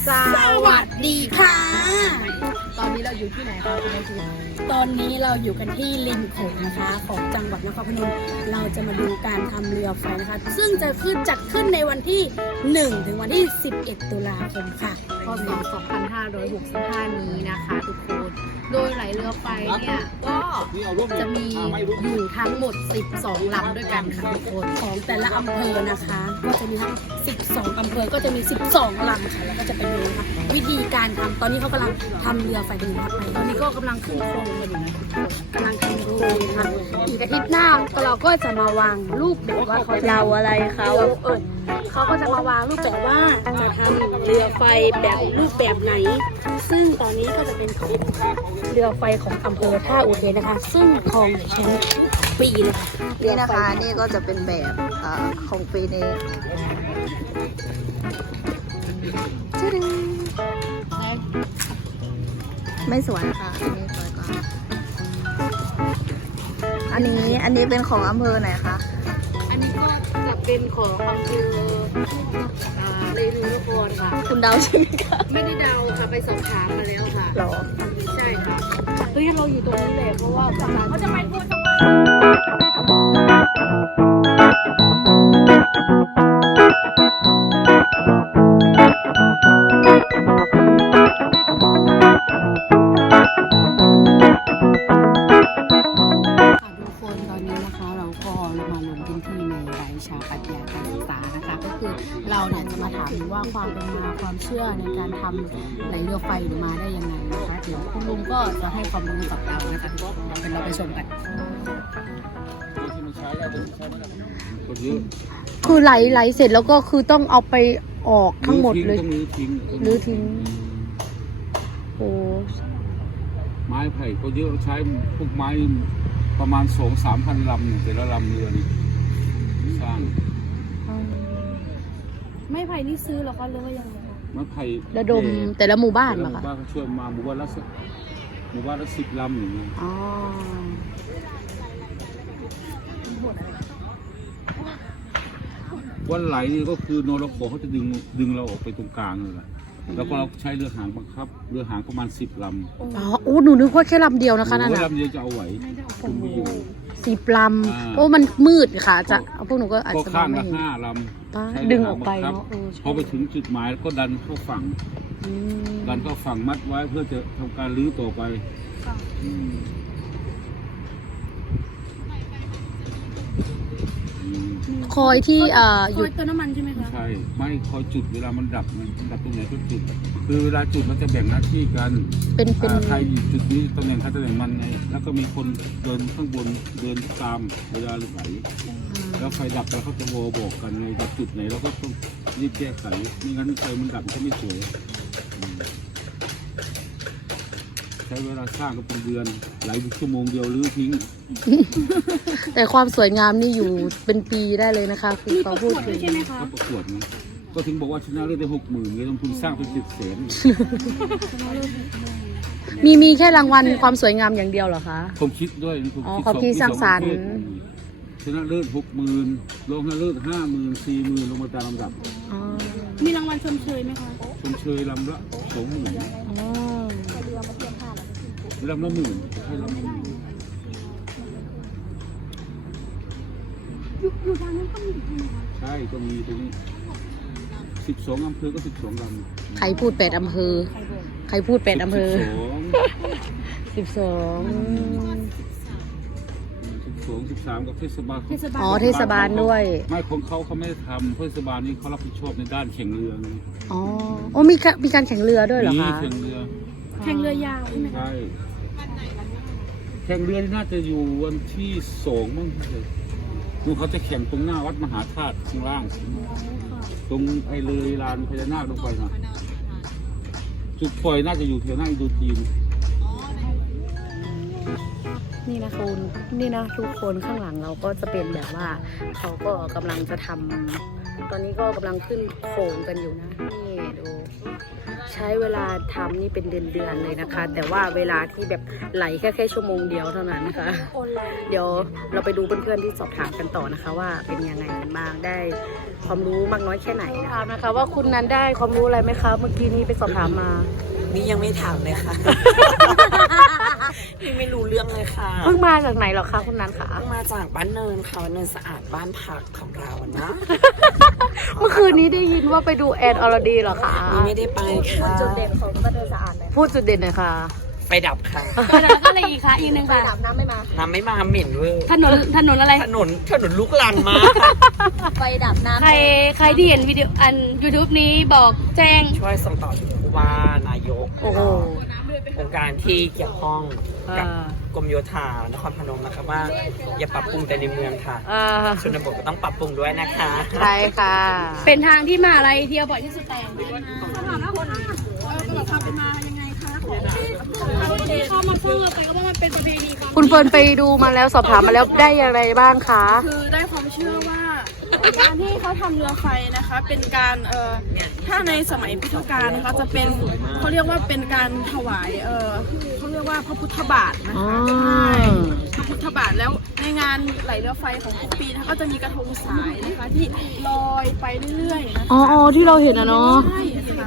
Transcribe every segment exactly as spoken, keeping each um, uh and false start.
สวัสดีค่ะตอนนี้เราอยู่ที่ไหนคะคุณอาทิตย์ตอนนี้เราอยู่กันที่ริมโขงนะคะของจังหวัดนครพนมเราจะมาดูการทำเรือไฟนะคะซึ่งจะขึ้นจัดขึ้นในวันที่หนึ่งถึงวันที่สิบเอ็ดตุลาคมค่ะพ.ศ. สองพันห้าร้อยหกสิบห้านี้นะคะทุกคนโดยไหลเรือไฟเนี่ยก็จะมีอยู่ทั้งหมดสิบสองลำด้วยกันค่ะทุกคนของแต่ละอำเภอนะคะก็จะมีทั้งสิบสองอำเภอก็จะมีสิบสองลำค่ะแล้วก็จะไปดูนะคะวิธีการทำตอนนี้เขากำลังทำเรือไฟกันอยู่ครับตอนนี้ก็กำลังขึ้นโครงกันอยู่นะกำลังขึ้นโครงค่ะอีกอาทิตย์หน้าเราก็จะมาวางรูปแบบว่าเขาเราอะไรเขาเออเขาก็จะมาวางรูปแบบว่าจะทำเรือไฟแบบรูปแบบไหนซึ่งตอนนี้ก็จะเป็นของเรือไฟของอำเภอท่าอุเทนนะคะซึ่งคลองอยู่ชั้นปีเลยนี่นะคะนี่ก็จะเป็นแบบอของปีนี้ไม่สวยค่ะอันนี้สวยกว่าอันนี้อันนี้เป็นของอำเภอไหนคะอันนี้ก็จะเป็นของอำเภอเรนูนครค่ะคุณเดาใช่ไหมคะไม่ได้เดาค่ะไปสอบถามมาแล้วค่ะหรอใช่ค่ะเฮ้ยเราอยู่ตรงนี้แหละเพราะว่าเขาจะไปพูดกันเราเนี่ยจะมาถามว่าความเป็นมาความเชื่อในการทำไหลเรือไฟหรือมาได้ยังไงนะคะเดี๋ยวคุณลุงก็จะให้ความรู้กับเรานะคะเป็นเราไปชมกันคือไหลไหลเสร็จแล้วก็คือต้องเอาไปออกทั้งหมดเลยต้องรื้อทิ้งรื้อทิ้งโอ้ไม้ไผ่ก็เยอะใช้พวกไม้ประมาณสองสามพันลำเนี่ยแต่ละลำเรือนี่สร้างไม่ไผ่นี่ซื้อหรอคะหรือว่ายังไงคะไม้ไผ่ระดมแต่ละหมู่บ้านมาค่ะบ้านช่วยมาหมู่บ้านละหมู่บ้านละสิบลำอย่างนี้อ๋อวันไหลนี่ก็คือนรกเขาจะดึงดึงเราออกไปตรงกลางเลยแล้วก็เราใช้เรือหางบังคับเรือหางประมาณสิบลำอ๋อโอ้หนูนึกว่าแค่ลำเดียวนะคะนั่นน่ะลำเดียวจะเอาไหวคุณมีอยู่สิบลำเพราะมันมืดค่ะจะพวกหนูก็อาจจะข้างละห้าลำดึงออกไปเนาะพอไปถึงจุดหมายแล้วก็ดันเข้าฝั่งดันเข้าฝั่งมัดไว้เพื่อจะทำการรื้อต่อไปคอยที่อ่าหยุดตัวน้ำมันใช่ไหมคะใช่ไม่คอยจุดเวลามันดับมันดับตรงไหนก็จุดคือเวลาจุดมันจะแบ่งหน้าที่กันเป็นเป็นใครอยู่จุดนี้ตำแหน่งใครตำแหน่งมันไงแล้วก็มีคนเดินข้างบนเดินตามเวลาไหลแล้วไฟดับแล้วเขาจะโวบอกกันในดับจุดไหนแล้วก็ต้องรีบแก้ไขไม่งั้นไฟมันดับก็ไม่สวยใช้เวลาสร้างก็เป็นเดือนหลายชั่วโมงเดียวรื้อทิ้งแต่ความสวยงามนี่อยู่เป็นปีได้เลยนะคะคือเขาพูดถึงก็ประกวดนะก็ถึงบอกว่าชนะเลิศได้หกหมื่นเลยลงทุนสร้างเป็นสิบแสนมีมีแค่รางวัลความสวยงามอย่างเดียวเหรอคะผมคิดด้วยอ๋อความคิดสร้างสรรค์ชนะเลิศหกหมื่นลงชนะเลิศห้าหมื่นสี่หมื่นลงมาตามลำดับมีรางวัลชมเชยไหมคะชมเชยลำละสองหมื่นลำละหมื่นให้ลำละหมื่นอยู่ทางนั้นก็มีใช่ไหมคะใช่ก็มีตรงนี้สิบสองอำเภอก็สิบสองลำใครพูดแปดอำเภอใครพูดแปดอำเภอสิบสองสิบสองสิบสามกับเทศบาลอ๋อเทศบาลด้วยไม่ของเขาเขาไม่ทำเทศบาลนี่เขารับผิดชอบในด้านแข่งเรืออ๋อโอ้มีมีการแข่งเรือด้วยเหรอคะแข่งเรือแข่งเรือยาวใช่ไหมคะใช่แข่งเรือน่าจะอยู่วันที่สองมั้งเลยดูเขาจะแข่งตรงหน้าวัดมหาธาตุข้างล่างตรงไอ้เลยลานพญานาคลงไปนะจุดปล่อยน่าจะอยู่แถวหน้าอินโดจีนนี่นะคุณนี่นะทุกคนข้างหลังเราก็จะเป็นแบบว่าเขาก็กำลังจะทำตอนนี้ก็กำลังขึ้นโขงกันอยู่นะนี่ดูชใช้เวลาทำนี่เป็นเดือนๆเลยนะคะ แต่ว่าเวลาที่แบบไหลแค่แค่ชั่วโมงเดียวเท่านั้นนะคะ เดี๋ยวเราไปดูเพื่อนๆที่สอบถามกันต่อนะคะ ว่าเป็นยังไงกันบ้างได้ความรู้มากน้อยแค่ไหนถามนะคะ ว่าคุณนั้นได้ความรู้อะไรไหมคะเมื่อกี้นี้ไปสอบถามมานี่ยังไม่ถามเลยค่ะ นี่ไม่รู้เรื่องเลยค่ะเพิ่งมาจากไหนหรอคะคุณนั้นคะเพิ่งมาจากบ้านเนินค่ะบ้านเนินสะอาดบ้านพักของเรานะเมื่อคืนนี้ได้ยินว่าไปดูแอนอรดีเหรอคะนี่ไม่ได้ไปค่ะจุดเด่นของบ้านเนินสะอาดเลยพูดจุดเด่นหน่อยค่ะไฟดับค่ะก็เลยอีกค่ะอีกหนึ่งค่ะน้ำไม่มาเหม็นเวอร์ถนนถนนอะไรถนนถนนลุกลันมากไฟดับน้ำใครใครที่เห็นวิดีโออัน YouTube นี้บอกแจ้งช่วยส่งต่อถึงผู้ว่านายกโอ้โหองค์การที่เกี่ยวข้องกับอ่ากรมโยธานครพนมนะคะว่าอย่าปรับปรุงแต่ในเมืองค่ะอ่าชนบทก็ต้องปรับปรุงด้วยนะคะใช่ค่ะ เป็นทางที่มาอะไรเที่ยวบ่อยที่สุดแต่งคุณเฟิร์นไปดูมาแล้วสอบถามมาแล้วได้อะไรบ้างคะคือได้ความเชื่อว่าการที่เขาทำเรือไฟนะคะ เป็นการเอ่อถ้าในสมัยพุทธกาลนะคะจะเป็นเขาเรียกว่าเป็นการถวายเอ่อเขาเรียกว่าพระพุทธบาทนะคะใช่พระพุทธบาทแล้วในงานไหลเรือไฟของทุกปีนะคะก็จะมีกระทงสายนะคะที่ลอยไปเรื่อยๆนะคะอ๋อที่เราเห็นอะเนาะใช่ค่ะ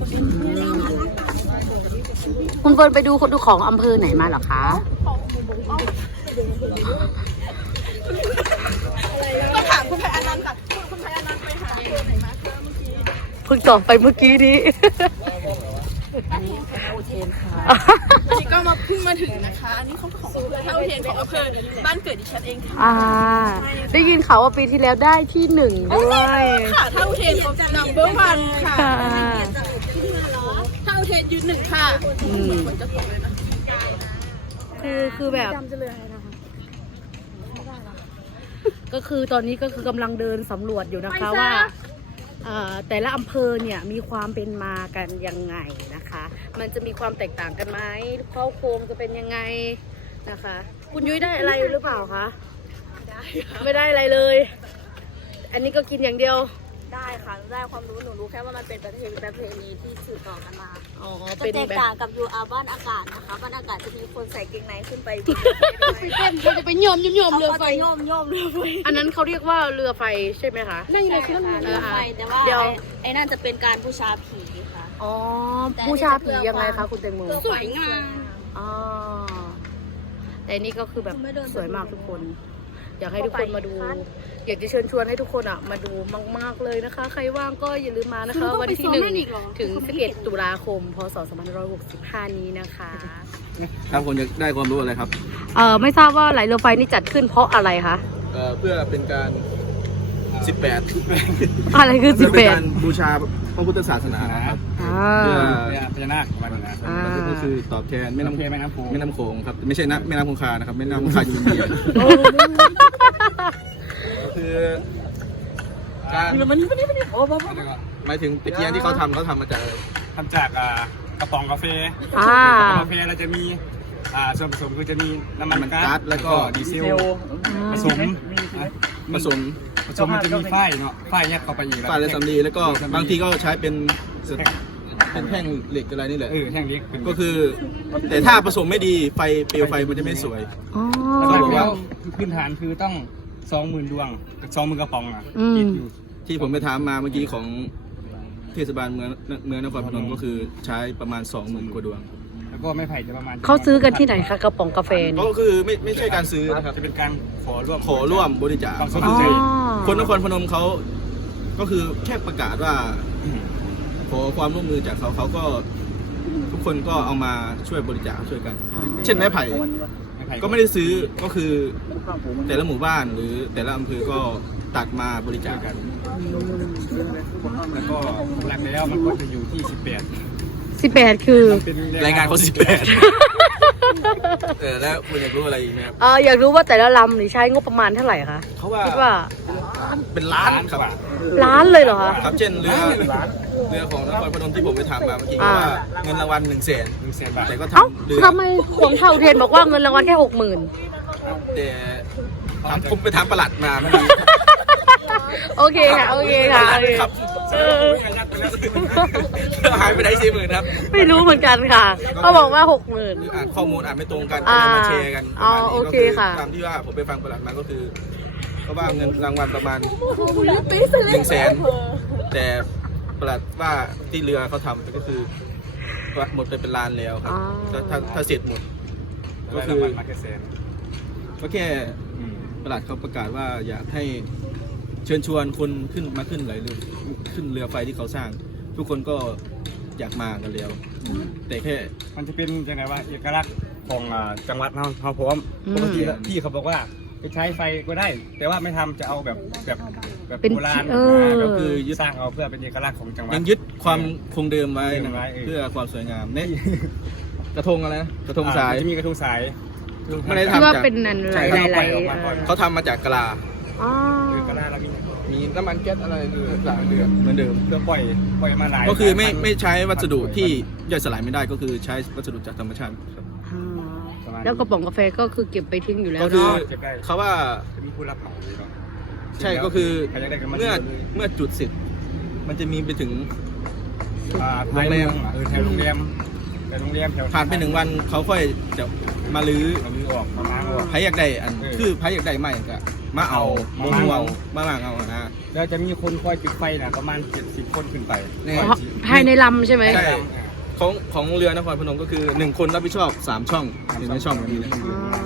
คุณเฟิร์นไปดูดูของอำเภอไหนมาเหรอคะต้องถามคุณไพอนันต์ค่ะคุณไพอนันต์ไปหาตัวไหนมาคะเมื่อกี้เพิ่งตอบไปเมื่อกี้นี้อันนี้เป็นโอเทนค่ะอันนี้ก็มาเพิ่งมาถึงนะคะ อันนี้ของของอำเภอเท่าเทียนของอำเภอบ้านเกิดดิฉันเองค่ะอ่า ได้ยินข่าวว่าปีที่แล้วได้ที่หนึ่งด้วยค่ะเท่าเทียนเขานัมเบอร์วันค่ะค่ะเท่าเทียนยืนหนึ่งค่ะอืมฝนจะตกเลยนะคือคือแบบก็คือตอนนี้ก็คือกำลังเดินสำรวจอยู่นะคะว่าเอ่อแต่ละอำเภอเนี่ยมีความเป็นมากันยังไงนะคะ มันจะมีความแตกต่างกันไหมเข้าโครงจะเป็นยังไงนะคะ คุณยุ้ยได้อะไรหรือเปล่าคะไม่ได้อะไรเลย อันนี้ก็กินอย่างเดียวได้ค่ะได้ความรู้หนูรู้แค่ว่ามันเป็นประเพณีประเพณีที่สืบต่อกันมาอ๋อจะเป็นแตกแบบต่างกับยูอาบ้านอากาศนะคะบ้านอากาศจะมีคนใส่เกงในขึ้นไปเต้นเขาจะไปโยมโยมเขาเรือก็ไฟจะโยมโยมเรือไฟอันนั้นเขาเรียกว่าเรือไฟใช่ไหมคะใช่ค่ะเรือไฟแต่ว่าเดี๋ยวไอ้ไอ้นั่นจะเป็นการบูชาผีค่ะอ๋อบูชาผียังไงคะคุณแตงโมสวยงามอ๋อแต่นี่ก็คือแบบสวยมากทุกคน อยากให้ทุกคนมาดู อยากจะเชิญชวนให้ทุกคนอ่ะมาดูมากๆเลยนะคะ ใครว่างก็อย่าลืมมานะคะ วันที่หนึ่งถึงสิบเอ็ดตุลาคมพศสองพันห้าร้อยหกสิบห้านี้นะคะครับผมอยากได้ความรู้อะไรครับเอ่อไม่ทราบว่าไหลเรือไฟนี่จัดขึ้นเพราะอะไรคะเอ่อเพื่อเป็นการสิบแปดอะไรคือสิบเพื่อแปเป็นดการบูชาพระพุทธศาสนาครับอ่าเพื่อพญานาคประมาณนั้นอ่าก็คือตอบแทนแม่น้ำแม่น้ำโขงแม่น้ำโขงครับไม่ใช่นะแม่น้ำคงคานะครับแม่น้ำคงคาอยู่อินเดียก็คือการหมายถึงตะเกียงที่เขาทำเขาทำมาจากอะไรทำจากอ่ากระป๋องกาแฟอ่ากระป๋องกาแฟเราจะมีอ่าส่วนผสมคือจะมีน้ำมันก๊าซแล้วก็ดีเซลผสมผสมผสมมันจะมีไฟเนาะไฟเนี่ยเข้าไปอีกฝ้าและสำลีแล้วก็บางทีก็ใช้เป็นเป็นแท่งเหล็กอะไรนี่แหละเออแท่งเล็กเป็นก็คือ แต่ถ้าผสมไม่ดีไฟเปลวไฟมันจะไม่สวยอ๋อแล้วก็บอกว่าพื้นฐานคือต้องสองหมื่นดวงสองหมื่นกระป๋องอ่ะอืมติดอยู่ที่ผมไปถามมาเมื่อกี้ของเทศบาลเมืองเมืองนครพนมก็คือใช้ประมาณ สองหมื่น กว่าดวงแล้วก็ไม่ไผ่จะประมาณเขาซื้อกันที่ไหนคะกระป๋องกาแฟนี่ก็คือไม่ไม่ใช่การซื้อนะครับจะเป็นการขอร่วมขอร่วมบริจาคความสก็มัคืครอใจคนนครพนมเขาก็คือแค่ประกาศว่าขอความร่วมมือจากเขาเขาก็ทุกคนก็เอามาช่วยบริจาคช่วยกัน เช่นไม้ไผ่ไม่ไผ่ก็ไม่ได้ซื้อก็คือแต่ละหมู่บ้านหรือแต่ละอำเภอก็ตัดมาบริจาคกันแล้วก็หลักแล้วมันก็จะอยู่ที่สิบแปดสิบแปดคือเป็นรายงานเขาสิบแปด เออแล้วคุณอยากรู้อะไรอีกไหมครับเอออยากรู้ว่าแต่ละลำนี่ใช้งบประมาณเท่าไหร่คะเขาว่าคิดว่าเป็นล้านครับล้านเลยเหรอคะครับเช่นเรือเรือของนครพนมที่ผมไปถามมาเมื่อกี้อ่าว่าเงินรางวัลหนึ่งแสนหนึ่งแสนบาทแต่ก็เอ้าทำเรือทำไมของเท่าเทียนบอกว่าเงินรางวัลแค่หกหมื่นแต่ถามผมไปถามประหลัดมาเมื่อกี้โอเคค่ะ โอเคค่ะโอเคครับเออหายไปไหนสี่หมื่นครับไม่รู้เหมือนกันค่ะเขาบอกว่าหกหมื่นอ่านข้อมูลอ่านไม่ตรงกันก็อ่าเลยมาแชร์กันอ๋อประมาณนี้โอเคก็ค่ะตามที่ว่าผมไปฟังประหลัดมาก็คือก็ว่าเงินรางวัลประมาณหนึ่งแสนแต่ประหลัดว่าที่เรือเขาทำก็คือหมดไปเป็นล้านแล้วครับอ๋อถ้าถ้าถ้าเสร็จหมดก็คือก็แค่ประหลัดเขาประกาศว่าอยากให้เชิญชวนคนขึ้นมาขึ้นไหลเรือขึ้นเรือไฟที่เขาสร้าง ทุกคนก็อยากมากันแล้วแต่แค่มันจะเป็นยังไงว่าเอกลักษณ์ของอ่าจังหวัดเราเราพร้อมอืมปกติแล้วพี่เขาบอกว่าจะใช้ไฟก็ได้ แต่ว่าไม่ทำจะเอาแบบแบบแบบเป็นโบราณเออก็คือยึดสร้างเอาเพื่อเป็นเอกลักษณ์ของจังหวัดยังยึดความคงเดิมไว้เดิมไว้เออเพื่อความสวยงามเนี่ยกระทงอะไรนะกระทงสายอ่จะมีกระทงสายไม่ได้ที่ทำว่าจากเป็นนันใช่หครับลายๆออกมาก่อนเขาทำมาจากกะลาอ๋อคือกระดาษเรามีมีน้ำมันแก๊สอะไรเรือหลายเรือเหมือนเดิมเพื่อปล่อยปล่อยมาหลายก็คือไม่ไม่ใช้วัสดุที่ย่อยสลายไม่ได้ก็คือใช้วัสดุจากธรรมชาติครับแล้วกระป๋องกาแฟก็คือเก็บไปทิ้งอยู่แล้วก็คือเนาะเก็บได้เขาว่าจะมีผู้รับเหมาอยู่เนาะใช่ก็คือใครจะได้กันมาเมื่อเลยเมื่อจุดเสร็จมันจะมีไปถึงอ่าโรงแรมเออแถวโรงแรมแถวโรงแรมแถวผ่านไปหนึ่งวันเขาค่อยจะมาลื้อเอามือออกมาล้างออกไผ่อยากได้อันเออคือไผ่อยากได้ใหม่ก็มาเอามามาเอาเอามาหมางเอานะแล้วจะมีคนคอยจุดไฟนะประมาณเจ็ดสิบคนขึ้นไปแน่อ๋อภายในลำใช่ไหมใช่ ของของเรือนครพนมก็คือหนึ่งคนรับผิดชอบสามช่องหนึ่งในช่องแบบนี้นะอ๋อบ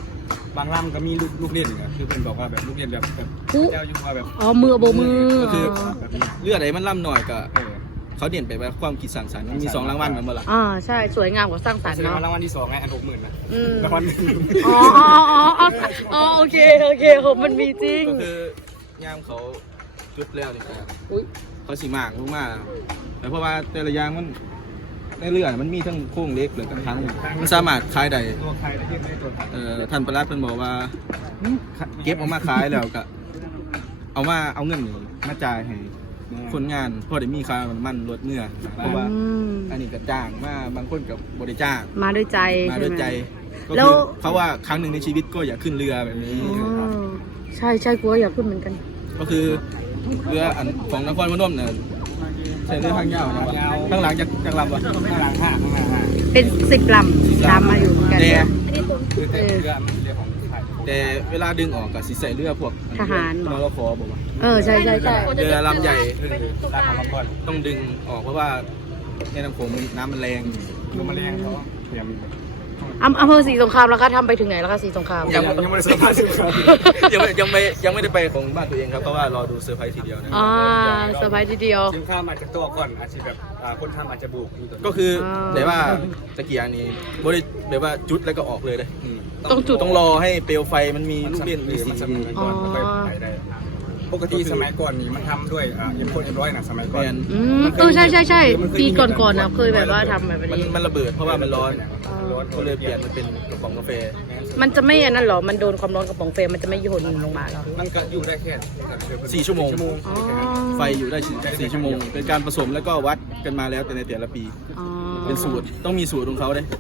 างลำก็มีลูกลูกเล่นนะคือเป็นบอกว่าแบบลูกเล่นแบบแบบปุ๊เจ้าอยู่ว่าแบบอ๋อมือโบมือก็คือแบบนี้เลือดไหนมันล่ำหน่อยก็เออเขาเด่นไปว่าความคิดสร้างสรรค์มันมีสองรางวัลเหมือนกันละอ่าใช่สวยงามกว่าสร้างสรรค์แสดงเนาะว่ารางวัลที่สองไงอันหกหมื่นนะอืมรางวัลอ๋ออ๋ออ๋ออ๋ออ๋อโอเคโอเคผมมันมีจริงก็คือย่ามเขาจุดแล้วนี่ครับอุ๊ยเขาสีมากมากๆแต่เพราะว่าแต่ละอย่างมันในเรือมันมีทั้งโค้งเล็กหรือกันทั้งมันสามารถขายได้ตัวใครได้ได้ตัวใครเอ่อท่านประหลัดเพิ่นบอกว่าเก็บเออกมาขายแล้วก็เอามาเอาเงินนี่มาจ่ายให้คนงานเพราะได้มีค่ามันลดเมื่อเพราะว่าอืมอันนี้ก็จ้างมาบางคนกับบริจ้างมาด้วยใจมาด้วยใจก็แล้คืวอเขาว่าครั้งหนึ่งในชีวิตก็อยากขึ้นเรือแบบนี้อ๋อใช่ใช่กูก็อยากขึ้นเหมือนกันก็คือเรืออันของนครพนมเนี่ยใช่เรือทางยาวนะวะข้างหลังจากจากลำวะข้างหลังห้าข้างหลังห้าเป็นสิบลำตามมาอยู่เหมือนกันแต่คือแต่เรือมันเรือของไทยแต่เวลาดึงออกกับสิใส่เรือพวกทหารเหรอนรขบอกว่าเออใช่ใช่ใช่เรือลำใหญ่คือลากของมังกรต้องดึงออกเพราะว่าในน้ำโขงมันน้ำมันแรงลมแมลงเขาเตรียมอำอำเภอศรีสงครามแล้วคะทำไปถึงไหนแล้วคะศรีสงครามยังยังไม่ได้สัมภาษณ์สิครับยังไม่ยังไม่ยังไม่ได้ไปของบ้านตัวเองครับเพราะว่ารอดูเซอร์ไพรส์ทีเดียวนะอ่าสบายทีเดียวสินค้ามาจากตัวก่อนอาจจะแบบอ่าคนทำอาจจะบุกก็คืออ่าแต่ว่าตะเกียงนี้บริแบบว่าจุดแล้วก็ออกเลยเลยต้องจุดต้องรอให้เปลวไฟมันมีลูกเล่นมีสีมันสำนึกก่อนแล้วค่อยไปได้ปกติสมัยก่อนนี่มันทำด้วยอ่าเอ็มโฟเอ็มร้อยนะสมัยก่อนแมนอืมเออใช่ใช่ใช่ปีก่อนๆนะเคยแบบว่าทำแบบมันนี้มันระเบิดเพราะว่ามันร้อนร้อนก็เลยเปลี่ยนมันเป็นกระป๋องกาแฟมันจะไม่อันนั้นหรอ มันโดนความร้อนกระป๋องเฟรมมันจะไม่โยนลงมาหรอมันก็อยู่ได้แค่สี่ชั่วโมงชั่วโมงอ๋อไฟอยู่ได้สี่ชั่วโมง เป็นการผสมแล้วก็วัดกันมาแล้วแต่ในแต่ละปีอ๋อเป็นสูตรต้องมีสูตรของเขาเลย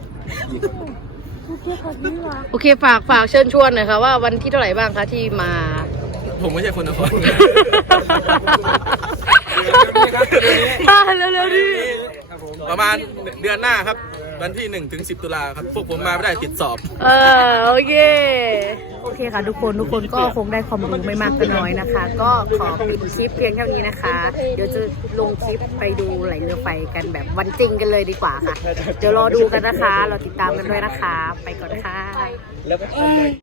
โอเคฝากฝากเชิญชวนหน่อยค่ะว่าวันที่เท่าไหร่บ้างคะที่มาผมไม่ใช่คนนครเร็วๆดิประมาณเดือนหน้าครับ วันที่หนึ่งถึงสิบตุลาครับ พวกผมมาไม่ได้ติดสอบเออโอเค โอเคค่ะทุกคนทุกคนก็คงได้ความรู้ไม่มากก็น้อยนะคะ ก็ขอปิดคลิปเพียงเท่านี้นะคะ เดี๋ยวจะลงคลิปไปดูไหลเรือไฟกันแบบวันจริงกันเลยดีกว่าค่ะ เดี๋ยวรอดูกันนะคะ เราติดตามกันด้วยนะคะ ไปก่อนค่ะ